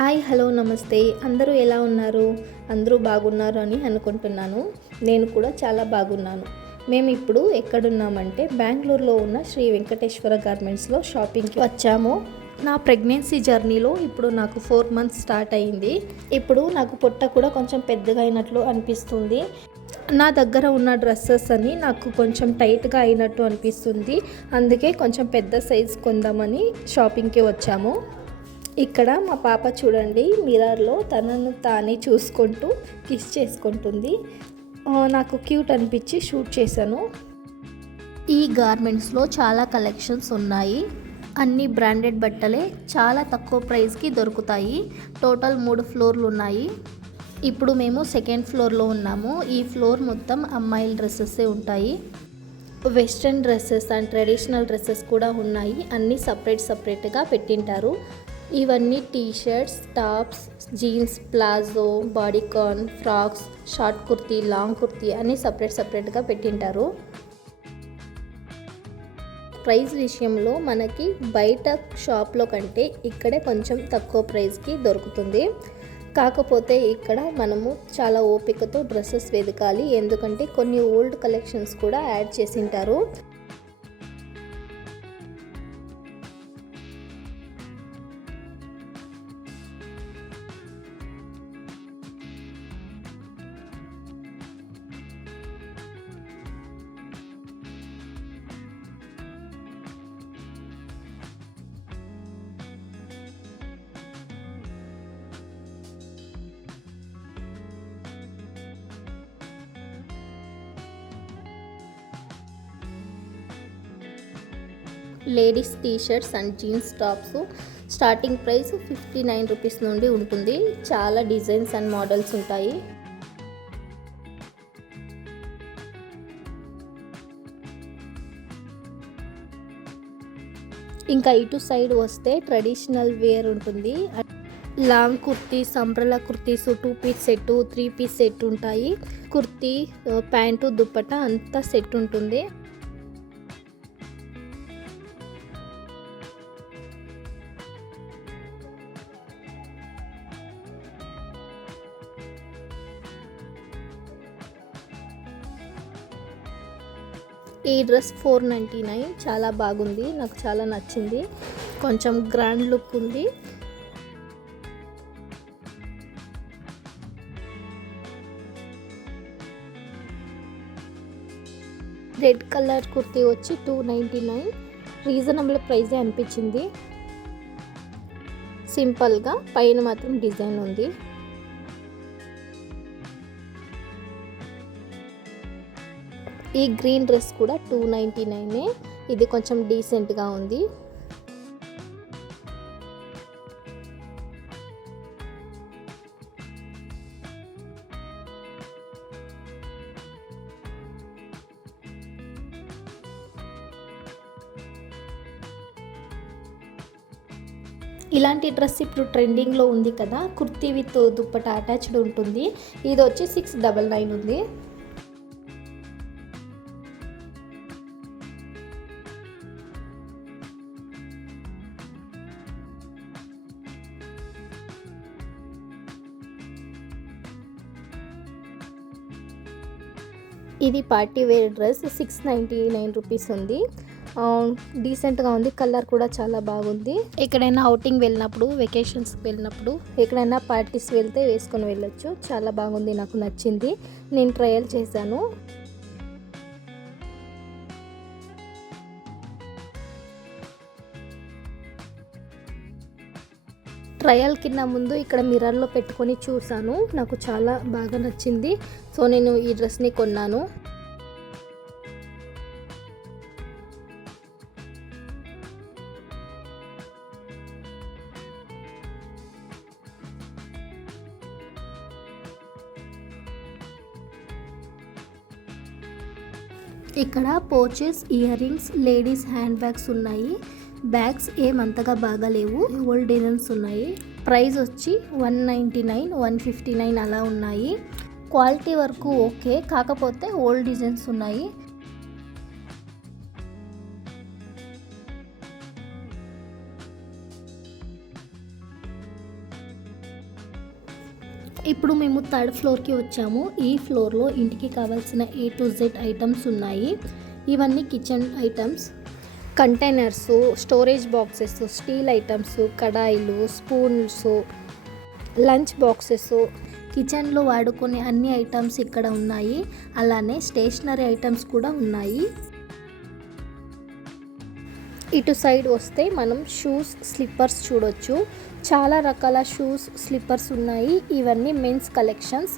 Hi hello నమస్తే. అందరూ ఎలా ఉన్నారు? అందరూ బాగున్నారు అని అనుకుంటున్నాను. నేను కూడా చాలా బాగున్నాను. మేము ఇప్పుడు ఎక్కడున్నామంటే బెంగళూరులో ఉన్న శ్రీ వెంకటేశ్వర గార్మెంట్స్లో షాపింగ్కి వచ్చాము. నా ప్రెగ్నెన్సీ జర్నీలో ఇప్పుడు నాకు 4 మంత్స్ స్టార్ట్ అయింది. ఇప్పుడు నాకు పొట్ట కూడా కొంచెం పెద్దగా అయినట్లు అనిపిస్తుంది. నా దగ్గర ఉన్న డ్రెస్సెస్ అని నాకు కొంచెం టైట్గా అయినట్టు అనిపిస్తుంది. అందుకే కొంచెం పెద్ద సైజ్ కొందామని షాపింగ్కి వచ్చాము. ఇక్కడ మా పాప చూడండి, మిర్రర్లో తనను తానే చూసుకుంటూ కిస్ చేసుకుంటుంది. నాకు క్యూట్ అనిపించి షూట్ చేశాను. ఈ గార్మెంట్స్లో చాలా కలెక్షన్స్ ఉన్నాయి. అన్ని బ్రాండెడ్ బట్టలే చాలా తక్కువ ప్రైస్కి దొరుకుతాయి. టోటల్ 3 ఫ్లోర్లు ఉన్నాయి. ఇప్పుడు మేము 2nd ఫ్లోర్లో ఉన్నాము. ఈ ఫ్లోర్ మొత్తం అమ్మాయిల డ్రెస్సెసే ఉంటాయి. Western dresses and traditional dresses కూడా ఉన్నాయి. అన్నీ సపరేట్గా పెట్టింటారు. ఇవన్నీ T shirts, tops, jeans, palazzo, bodycon, frocks, short kurti, long kurti అన్నీ సపరేట్గా పెట్టింటారు. ప్రైస్ విషయంలో మనకి బయట షాప్లో కంటే ఇక్కడే కొంచెం తక్కువ ప్రైస్కి దొరుకుతుంది. కాకపోతే ఇక్కడ మనము చాలా ఓపికతో డ్రెస్సెస్ వెతకాలి. ఎందుకంటే కొన్ని ఓల్డ్ కలెక్షన్స్ కూడా యాడ్ చేసింటారు. Ladies T-shirts and jeans tops starting price 59 rupees నుండి ఉంటుంది. చాలా డిజైన్స్ అండ్ మోడల్స్ ఉంటాయి. ఇంకా ఇటు సైడ్ వస్తే ట్రెడిషనల్ వేర్ ఉంటుంది. Long kurtis, umbrella kurtis, 2 piece set, 3 piece set ఉంటాయి. కుర్తీ, ప్యాంటు, దుప్పట అంతా సెట్ ఉంటుంది. ఈ డ్రెస్ 499 చాలా బాగుంది. నాకు చాలా నచ్చింది. కొంచెం గ్రాండ్ లుక్ ఉంది. రెడ్ కలర్ కుర్తీ వచ్చి 299. రీజనబుల్ ప్రైజే అనిపించింది. సింపుల్గా పైన మాత్రం డిజైన్ ఉంది. ఈ గ్రీన్ డ్రెస్ కూడా 299. ఇది కొంచెం డీసెంట్గా ఉంది. ఇలాంటి డ్రెస్ ఇప్పుడు ట్రెండింగ్లో ఉంది కదా, కుర్తీ విత్ దుప్పట అటాచ్డ్ ఉంటుంది. ఇది వచ్చి 699 ఉంది. ఇది పార్టీ వేర్ డ్రెస్ 699 రూపీస్ ఉంది. డీసెంట్గా ఉంది. కలర్ కూడా చాలా బాగుంది. ఎక్కడైనా అవుటింగ్ వెళ్ళినప్పుడు, వెకేషన్స్కి వెళ్ళినప్పుడు, ఎక్కడైనా పార్టీస్ వెళ్తే వేసుకొని వెళ్ళొచ్చు. చాలా బాగుంది, నాకు నచ్చింది. నేను ట్రయల్ చేశాను. ట్రయల్ కింద ముందు ఇక్కడ మిర్రర్లో పెట్టుకొని చూసాను. నాకు చాలా బాగా నచ్చింది. సో నేను ఈ డ్రెస్ని కొన్నాను. ఇక్కడ pouches, ear rings, ladies hand bags ఉన్నాయి. బ్యాగ్స్ ఏమంతగా బాగాలేవు. ఓల్డ్ డిజైన్స్ ఉన్నాయి. ప్రైస్ వచ్చి 199, 159 అలా ఉన్నాయి. క్వాలిటీ వరకు ఓకే, కాకపోతే ఓల్డ్ డిజైన్స్ ఉన్నాయి. ఇప్పుడు మేము 3rd ఫ్లోర్కి వచ్చాము. ఈ ఫ్లోర్లో ఇంటికి కావాల్సిన A to Z ఐటమ్స్ ఉన్నాయి. ఇవన్నీ kitchen items, containers, storage boxes, steel items, కడాయిలు, స్పూన్స్, లంచ్ బాక్సెస్, కిచెన్లో వాడుకునే అన్ని ఐటమ్స్ ఇక్కడ ఉన్నాయి. అలానే స్టేషనరీ ఐటమ్స్ కూడా ఉన్నాయి. ఇటు సైడ్ వస్తే మనం షూస్, స్లిప్పర్స్ చూడొచ్చు. చాలా రకాల షూస్, స్లిప్పర్స్ ఉన్నాయి. ఇవన్నీ men's collections.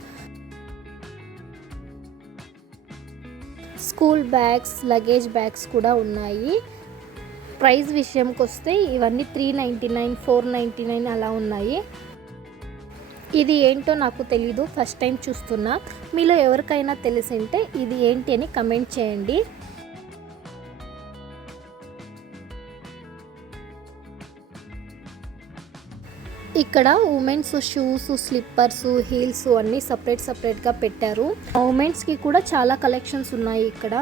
School bags, luggage bags కూడా ఉన్నాయి. ప్రైస్ విషయంకి వస్తే ఇవన్నీ 399, 499 అలా ఉన్నాయి. ఇది ఏంటో నాకు తెలీదు, ఫస్ట్ టైం చూస్తున్నా. మీలో ఎవరికైనా తెలిసింటే ఇది ఏంటి అని కమెంట్ చేయండి. ఇక్కడ ఉమెన్స్ షూస్, స్లిప్పర్స్, హీల్స్ అన్నీ సపరేట్గా పెట్టారు. ఉమెన్స్కి కూడా చాలా కలెక్షన్స్ ఉన్నాయి ఇక్కడ.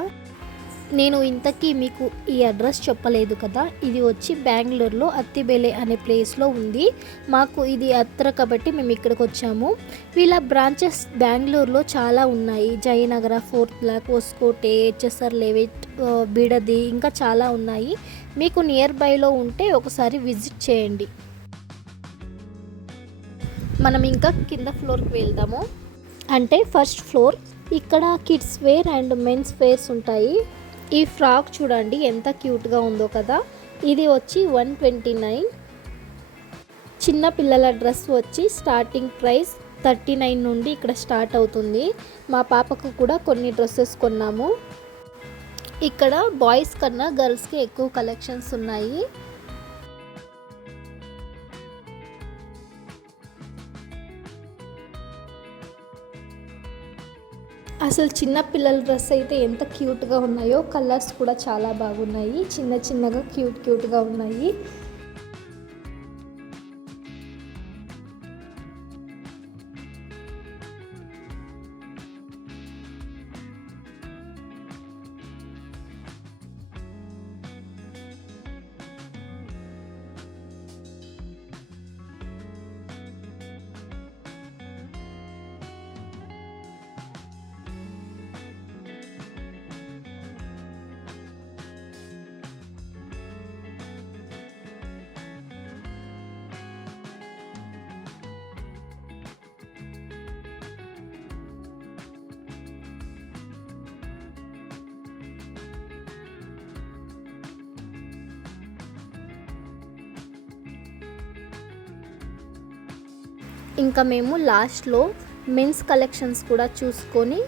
నేను ఇంతకీ మీకు ఈ అడ్రస్ చెప్పలేదు కదా. ఇది వచ్చి బెంగళూరులో అత్తిబేలే అనే ప్లేస్లో ఉంది. మాకు ఇది అత్ర కాబట్టి మేము ఇక్కడికి వచ్చాము. వీళ్ళ బ్రాంచెస్ బెంగళూరులో చాలా ఉన్నాయి. Jayanagar, fourth block, Hoskote, HSR layout, Bidadi, ఇంకా చాలా ఉన్నాయి. మీకు నియర్ బైలో ఉంటే ఒకసారి విజిట్ చేయండి. మనం ఇంకా కింద ఫ్లోర్కి వెళ్దాము. అంటే ఫస్ట్ ఫ్లోర్. ఇక్కడ kids wear and men's wears ఉంటాయి. ఈ ఫ్రాక్ చూడండి ఎంత క్యూట్గా ఉందో కదా. ఇది వచ్చి 129. చిన్న పిల్లల డ్రెస్ వచ్చి స్టార్టింగ్ ప్రైస్ 39 నుండి ఇక్కడ స్టార్ట్ అవుతుంది. మా పాపకు కూడా కొన్ని డ్రెస్సెస్ కొన్నాము. ఇక్కడ బాయ్స్ కన్నా గర్ల్స్కి ఎక్కువ కలెక్షన్స్ ఉన్నాయి. అసలు చిన్న పిల్లల డ్రెస్ అయితే ఎంత క్యూట్గా ఉన్నాయో. కలర్స్ కూడా చాలా బాగున్నాయి. చిన్నగా క్యూట్గా ఉన్నాయి. ఇంకా మేము లాస్ట్లో మెన్స్ కలెక్షన్స్ కూడా చూసుకొని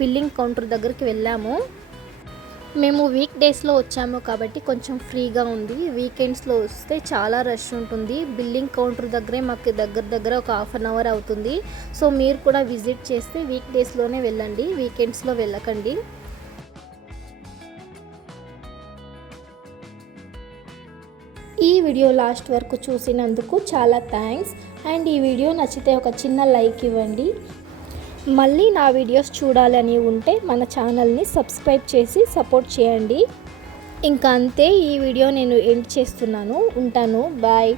బిల్లింగ్ కౌంటర్ దగ్గరికి వెళ్ళాము. మేము వీక్ డేస్లో వచ్చాము కాబట్టి కొంచెం ఫ్రీగా ఉంది. వీకెండ్స్లో వస్తే చాలా రష్ ఉంటుంది. బిల్లింగ్ కౌంటర్ దగ్గరే మాకు దగ్గర ఒక 1/2 అవర్ అవుతుంది. సో మీరు కూడా విజిట్ చేస్తే వీక్ డేస్లోనే వెళ్ళండి, వీకెండ్స్లో వెళ్ళకండి. ఈ వీడియో లాస్ట్ వరకు చూసినందుకు చాలా థ్యాంక్స్. అండ్ ఈ వీడియో నచ్చితే ఒక చిన్న లైక్ ఇవ్వండి. మళ్ళీ నా వీడియోస్ చూడాలని ఉంటే మన ఛానల్ని సబ్స్క్రైబ్ చేసి సపోర్ట్ చేయండి. ఇంకా అంతే, ఈ వీడియో నేను ఎండ్ చేస్తున్నాను. ఉంటాను, బాయ్.